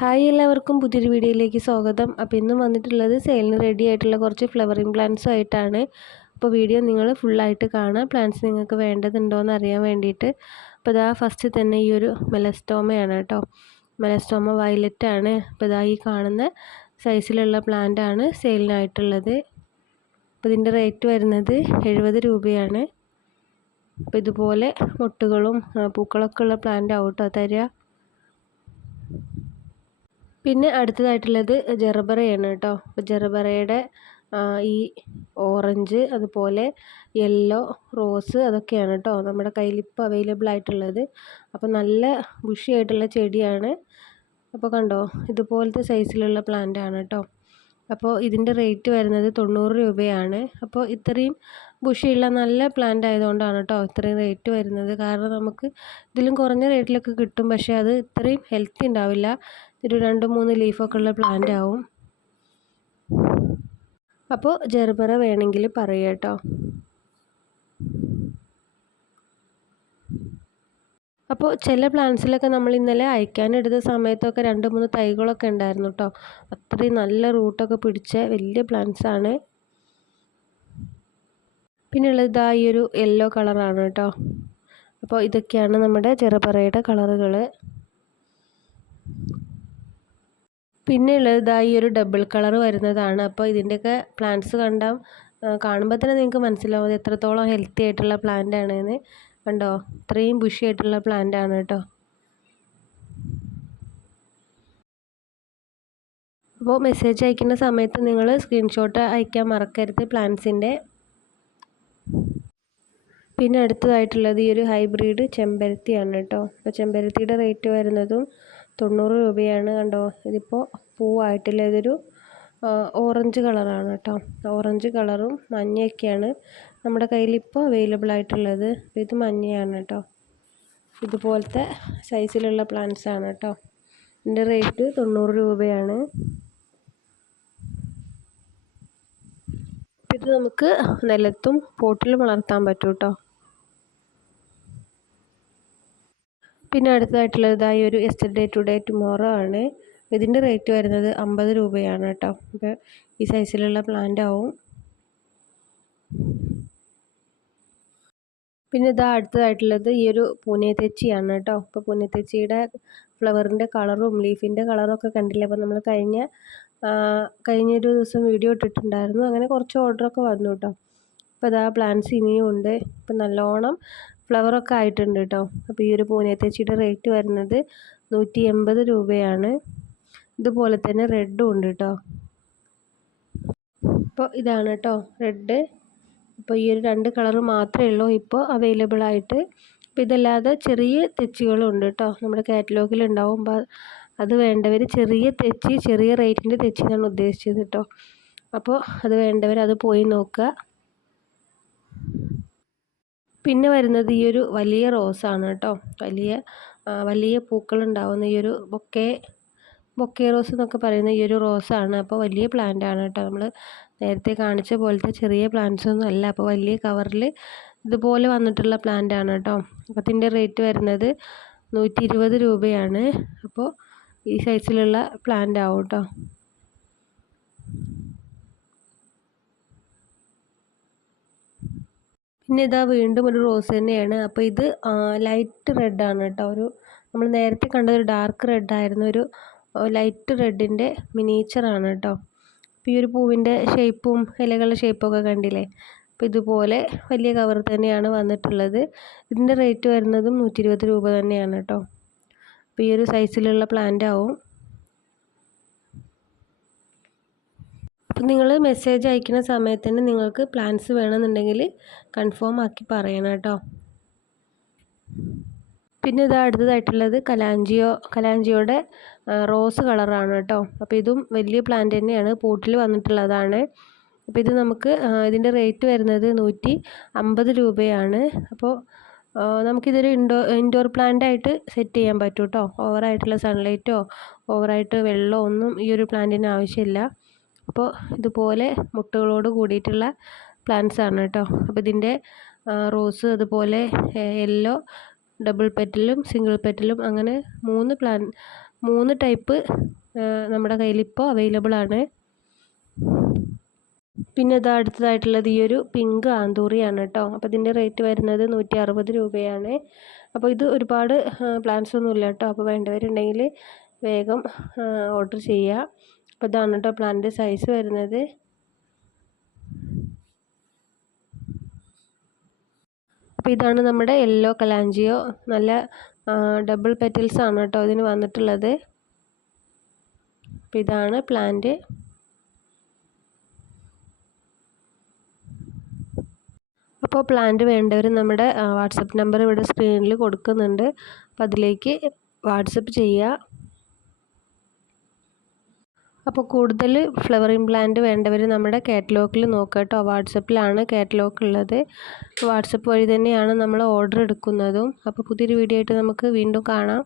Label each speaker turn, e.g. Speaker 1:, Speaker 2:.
Speaker 1: Hi എല്ലാവർക്കും പുതിയൊരു വീഡിയോയിലേക്ക് സ്വാഗതം. അപ്പോൾ ഇന്നും വന്നിട്ടുള്ളത് സെയിലിന് റെഡി ആയിട്ടുള്ള കുറച്ച് ഫ്ലവറിങ് പ്ലാന്റ്സും ആയിട്ടാണ്. അപ്പോൾ വീഡിയോ നിങ്ങൾ ഫുള്ളായിട്ട് കാണാം. പ്ലാന്റ്സ് നിങ്ങൾക്ക് വേണ്ടതുണ്ടോ എന്ന് അറിയാൻ വേണ്ടിയിട്ട്. അപ്പോൾ ഇതാ ഫസ്റ്റ് തന്നെ ഈ ഒരു മെലസ്റ്റോമയാണ് കേട്ടോ. മെലസ്റ്റോമ വയലറ്റ് ആണ്. അപ്പോൾ ഇതാ ഈ കാണുന്ന സൈസിലുള്ള പ്ലാന്റ് ആണ് സെയിലിനായിട്ടുള്ളത് അപ്പോൾ ഇതിന്റെ റേറ്റ് വരുന്നത് എഴുപത് രൂപയാണ്. അപ്പോൾ ഇതുപോലെ മുട്ടുകളും പൂക്കളൊക്കെ ഉള്ള പ്ലാന്റ് ആവും തരിക പിന്നെ അടുത്തതായിട്ടുള്ളത് ജെറബറയാണ് കേട്ടോ. അപ്പോൾ ജെറബറയുടെ ഈ ഓറഞ്ച് അതുപോലെ യെല്ലോ റോസ് അതൊക്കെയാണ് കേട്ടോ നമ്മുടെ കയ്യിൽ ഇപ്പോൾ അവൈലബിൾ ആയിട്ടുള്ളത്. അപ്പോൾ നല്ല ബുഷിയായിട്ടുള്ള ചെടിയാണ്. അപ്പോൾ കണ്ടോ ഇതുപോലത്തെ സൈസിലുള്ള പ്ലാന്റ് ആണ് കേട്ടോ. അപ്പോൾ ഇതിന്റെ റേറ്റ് വരുന്നത് തൊണ്ണൂറ് രൂപയാണ്. അപ്പോൾ ഇത്രയും ബുഷിയുള്ള നല്ല പ്ലാന്റ് ആയതുകൊണ്ടാണ് കേട്ടോ ഇത്രയും റേറ്റ് വരുന്നത്. കാരണം നമുക്ക് ഇതിലും കുറഞ്ഞ റേറ്റിലൊക്കെ കിട്ടും. പക്ഷേ അത് ഇത്രയും ഹെൽത്തി ഉണ്ടാവില്ല. ഒരു രണ്ട് മൂന്ന് ലീഫൊക്കെ ഉള്ള പ്ലാന്റ് ആവും. അപ്പോൾ ജെർബറ വേണമെങ്കിൽ പറയുക കേട്ടോ അപ്പോൾ ചില പ്ലാന്റ്സിലൊക്കെ നമ്മൾ ഇന്നലെ അയക്കാനെടുത്ത സമയത്തൊക്കെ രണ്ട് മൂന്ന് തൈകളൊക്കെ ഉണ്ടായിരുന്നു കേട്ടോ അത്രയും നല്ല റൂട്ടൊക്കെ പിടിച്ച വലിയ പ്ലാന്റ്സ് ആണ്. പിന്നെ ഉള്ളത് ഇതാ ഈ ഒരു യെല്ലോ കളറാണ് കേട്ടോ അപ്പോൾ ഇതൊക്കെയാണ് നമ്മുടെ ചെറുപറയുടെ കളറുകൾ പിന്നെ ഉള്ളത് ഈ ഒരു ഡബിൾ കളർ വരുന്നതാണ്. അപ്പോൾ ഇതിന്റെയൊക്കെ പ്ലാന്റ്സ് കണ്ടാൽ കാണുമ്പോൾ തന്നെ നിങ്ങൾക്ക് മനസ്സിലാവും എത്രത്തോളം ഹെൽത്തി ആയിട്ടുള്ള പ്ലാന്റ് ആണെന്ന്. കണ്ടോ? ഇത്രയും ബുഷി ആയിട്ടുള്ള പ്ലാന്റ് ആണ് കേട്ടോ. അപ്പോൾ മെസ്സേജ് അയക്കുന്ന സമയത്ത് നിങ്ങൾ സ്ക്രീൻഷോട്ട് അയക്കാൻ മറക്കരുത് പ്ലാന്റ്സിന്റെ പിന്നെ അടുത്തതായിട്ടുള്ളത് ഈ ഒരു ഹൈബ്രിഡ് ചെമ്പരത്തിയാണ് കേട്ടോ. അപ്പോൾ ചെമ്പരത്തിയുടെ റേറ്റ് വരുന്നതും തൊണ്ണൂറ് രൂപയാണ് കണ്ടോ? ഇതിപ്പോൾ പൂവായിട്ടില്ല. ഇതൊരു ഓറഞ്ച് കളറാണ് കേട്ടോ. ഓറഞ്ച് കളറും മഞ്ഞയൊക്കെയാണ് നമ്മുടെ കയ്യിൽ ഇപ്പോൾ അവൈലബിൾ ആയിട്ടുള്ളത്. ഇത് മഞ്ഞയാണ് കേട്ടോ. ഇതുപോലത്തെ സൈസിലുള്ള പ്ലാന്റ്സ് ആണ് കേട്ടോ. ഇതിന്റെ റേറ്റ് തൊണ്ണൂറ് രൂപയാണ്. ഇത് നമുക്ക് നിലത്തും പോട്ടിലും വളർത്താൻ പറ്റും കേട്ടോ. പിന്നെ അടുത്തതായിട്ടുള്ളതായി ഒരു എസ്റ്റർഡേ ടുഡേ ടുമോറോ ആണ്. ഇതിന്റെ റേറ്റ് വരുന്നത് അമ്പത് രൂപയാണ് കേട്ടോ. അപ്പോൾ ഈ സൈസിലുള്ള പ്ലാന്റ് ആവും. പിന്നെ ഇതാ അടുത്തതായിട്ടുള്ളത് ഈ ഒരു പൂനെ തെച്ചിയാണ് കേട്ടോ. അപ്പോൾ പൂനെ തെച്ചിയുടെ ഫ്ലവറിന്റെ കളറും ലീഫിന്റെ കളറും ഒക്കെ കണ്ടില്ലേ? അപ്പോൾ നമ്മൾ കഴിഞ്ഞ കഴിഞ്ഞൊരു ദിവസം വീഡിയോ ഇട്ടിട്ടുണ്ടായിരുന്നു. അങ്ങനെ കുറച്ച് ഓർഡറൊക്കെ വന്നു കേട്ടോ. അപ്പോൾ ഇതാ പ്ലാന്റ്സ് ഇനിയും ഉണ്ട്. ഇപ്പം നല്ലോണം ഫ്ലവറൊക്കെ ആയിട്ടുണ്ട് കേട്ടോ അപ്പോൾ ഈ ഒരു പൂനത്തേച്ചിയുടെ റേറ്റ് വരുന്നത് നൂറ്റി എൺപത് രൂപയാണ്. ഇതുപോലെ തന്നെ റെഡും ഉണ്ട് കേട്ടോ അപ്പോൾ ഇതാണ് കേട്ടോ റെഡ്. അപ്പോൾ ഈ ഒരു രണ്ട് കളർ മാത്രമേ ഉള്ളൂ ഇപ്പോൾ അവൈലബിൾ ആയിട്ട്. അപ്പോൾ ഇതല്ലാതെ ചെറിയ തെച്ചികളും ഉണ്ട് കേട്ടോ നമ്മുടെ കാറ്റലോഗിൽ ഉണ്ടാവും. അത് വേണ്ടവർ ചെറിയ തെച്ചി ചെറിയ റേറ്റിന്റെ തെച്ചി എന്നാണ് ഉദ്ദേശിച്ചത് കേട്ടോ അപ്പോൾ അത് വേണ്ടവർ അത് പോയി നോക്കുക. പിന്നെ വരുന്നത് ഈ ഒരു വലിയ റോസാണ് കേട്ടോ. വലിയ വലിയ പൂക്കൾ ഉണ്ടാവുന്ന ഈ ഒരു ബൊക്കെ ബൊക്കെ റോസ് എന്നൊക്കെ പറയുന്ന ഈ ഒരു റോസാണ് അപ്പോൾ വലിയ പ്ലാന്റ് ആണ് കേട്ടോ. നമ്മൾ നേരത്തെ കാണിച്ച പോലത്തെ ചെറിയ പ്ലാന്റ്സ് ഒന്നും അല്ല. അപ്പോൾ വലിയ കവറിൽ ഇതുപോലെ വന്നിട്ടുള്ള പ്ലാന്റ് ആണ് കേട്ടോ. അപ്പോൾ ഇതിന്റെ റേറ്റ് വരുന്നത് നൂറ്റി രൂപയാണ്. അപ്പോൾ ഈ സൈസിലുള്ള പ്ലാന്റ് ആവും കേട്ടോ. പിന്നെ ഇതാ വീണ്ടും ഒരു റോസ് തന്നെയാണ്. അപ്പോൾ ഇത് ലൈറ്റ് റെഡ് ആണ് കേട്ടോ. ഒരു നമ്മൾ നേരത്തെ കണ്ടത് ഡാർക്ക് റെഡ് ആയിരുന്നു ഒരു ലൈറ്റ് റെഡിന്റെ മിനിയേച്ചറാണ് കേട്ടോ. അപ്പോൾ ഈ ഒരു പൂവിന്റെ ഷേപ്പും ഇലകളുടെ ഷേപ്പൊക്കെ കണ്ടില്ലേ? അപ്പോൾ ഇതുപോലെ വലിയ കവർ തന്നെയാണ് വന്നിട്ടുള്ളത്. ഇതിന്റെ റേറ്റ് വരുന്നതും നൂറ്റി ഇരുപത് രൂപ തന്നെയാണ് കേട്ടോ. അപ്പോൾ ഈ ഒരു സൈസിലുള്ള പ്ലാന്റ് ആവും. അപ്പം നിങ്ങൾ മെസ്സേജ് അയക്കുന്ന സമയത്ത് തന്നെ നിങ്ങൾക്ക് പ്ലാൻസ് വേണമെന്നുണ്ടെങ്കിൽ കൺഫേം ആക്കി പറയണം കേട്ടോ. പിന്നെ ഇത് അടുത്തതായിട്ടുള്ളത് കലാഞ്ചിയോ കലാഞ്ചിയോടെ റോസ് കളറാണ് കേട്ടോ. അപ്പോൾ ഇതും വലിയ പ്ലാന്റ് തന്നെയാണ്. പോട്ടിൽ വന്നിട്ടുള്ളതാണ്. അപ്പോൾ ഇത് നമുക്ക് ഇതിന്റെ റേറ്റ് വരുന്നത് നൂറ്റി അമ്പത് രൂപയാണ്. അപ്പോൾ നമുക്കിതൊരു ഇൻഡോർ ഇൻഡോർ പ്ലാന്റായിട്ട് സെറ്റ് ചെയ്യാൻ പറ്റും കേട്ടോ. ഓവറായിട്ടുള്ള സൺലൈറ്റോ ഓവറായിട്ട് വെള്ളമോ ഒന്നും ഈ ഒരു പ്ലാന്റിന് ആവശ്യമില്ല. അപ്പോൾ ഇതുപോലെ മുട്ടുകളോട് കൂടിയിട്ടുള്ള പ്ലാന്റ്സ് ആണ് കേട്ടോ. അപ്പോൾ ഇതിന്റെ റോസ് അതുപോലെ യെല്ലോ ഡബിൾ പെറ്റലും സിംഗിൾ പെറ്റലും അങ്ങനെ മൂന്ന് പ്ലാൻ മൂന്ന് ടൈപ്പ് നമ്മുടെ കയ്യിൽ ഇപ്പോൾ അവൈലബിൾ ആണ്. പിന്നെ ഇത് അടുത്തതായിട്ടുള്ളത് ഈ ഒരു പിങ്ക് ആന്തൂറിയാണ് കേട്ടോ. അപ്പോൾ ഇതിന്റെ റേറ്റ് വരുന്നത് നൂറ്റി അറുപത് രൂപയാണ്. അപ്പോൾ ഇത് ഒരുപാട് പ്ലാന്റ്സ് ഒന്നുമില്ല കേട്ടോ. അപ്പോൾ വേണ്ടവരുണ്ടെങ്കിൽ വേഗം ഓർഡർ ചെയ്യുക. അപ്പോൾ ഇതാണ് കേട്ടോ പ്ലാന്റ് സൈസ് വരുന്നത്. അപ്പോൾ ഇതാണ് നമ്മുടെ യെല്ലോ കലാഞ്ചിയോ. നല്ല ഡബിൾ പെറ്റൽസ് ആണ് കേട്ടോ ഇതിന് വന്നിട്ടുള്ളത്. അപ്പോൾ ഇതാണ് പ്ലാന്റ് അപ്പോൾ പ്ലാന്റ് വേണ്ടവർ നമ്മുടെ വാട്സപ്പ് നമ്പർ ഇവിടെ സ്ക്രീനിൽ കൊടുക്കുന്നുണ്ട്. അപ്പോൾ അതിലേക്ക് വാട്സപ്പ് ചെയ്യുക. അപ്പോൾ കൂടുതൽ ഫ്ലവറിങ് പ്ലാന്റ് വേണ്ടവർ നമ്മുടെ കാറ്റലോഗിൽ നോക്കുക കേട്ടോ. വാട്സപ്പിലാണ് കാറ്റലോഗ് ഉള്ളത്. വാട്സപ്പ് വഴി തന്നെയാണ് നമ്മൾ ഓർഡർ എടുക്കുന്നതും. അപ്പോൾ പുതിയൊരു വീഡിയോ ആയിട്ട് നമുക്ക് വീണ്ടും കാണാം.